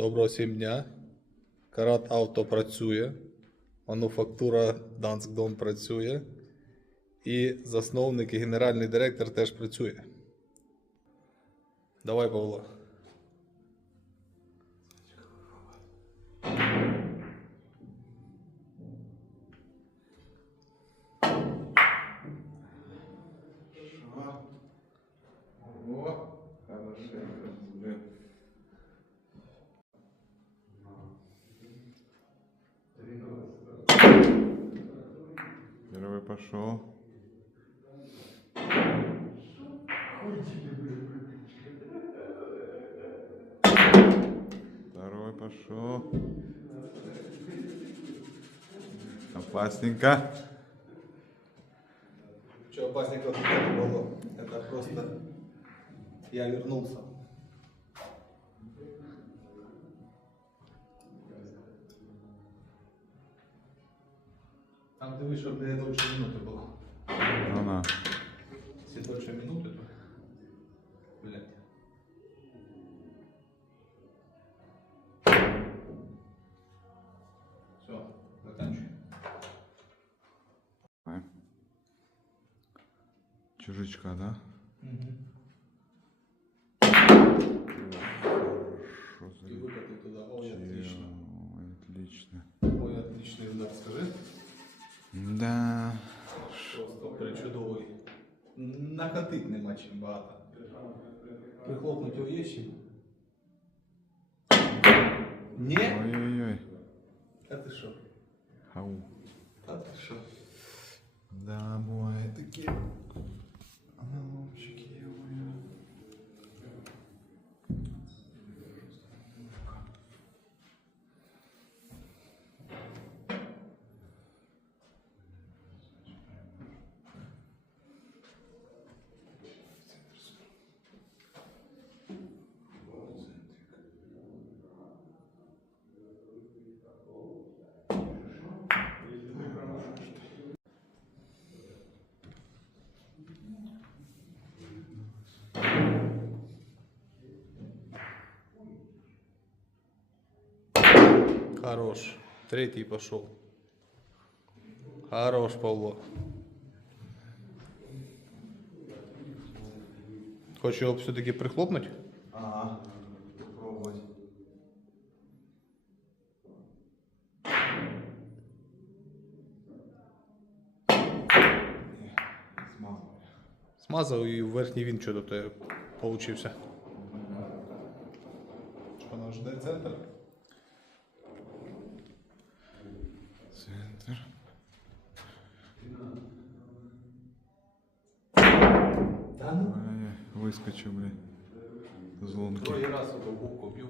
Доброго всім дня. Карат Авто працює. Мануфактура Данскдом працює. І засновник і генеральний директор теж працює. Давай, Павло. О, хорошенько Первый пошел. Второй пошел. Опасненько. Что опасненько? Это просто я вернулся. Там ты вышел, где дольше минуты было. Ну на. Если дольше минуты, то... Блядь. Все, заканчиваем. Чужичка, да? Хорошо, И выкатил туда. Ой, отлично. Ой, отлично. Ой, отличный удар, скажи. Да. Просто причудовий. Накатить нема чим багато. Прихлопнуть його є ще? Ні? Ой-ой-ой. А ти що? Ау. А ти що? Да, бывает такие. Хорош. Третій пішов. Хорош, Павло. Хочеш його все-таки прихлопнути? Ага. Попробовать. Смазал. Смазав і верхній він тебе получився. Що центр? Центр. Та ну. Ай, выскочил, блин. З лунки. Другий раз ото губку б'ю.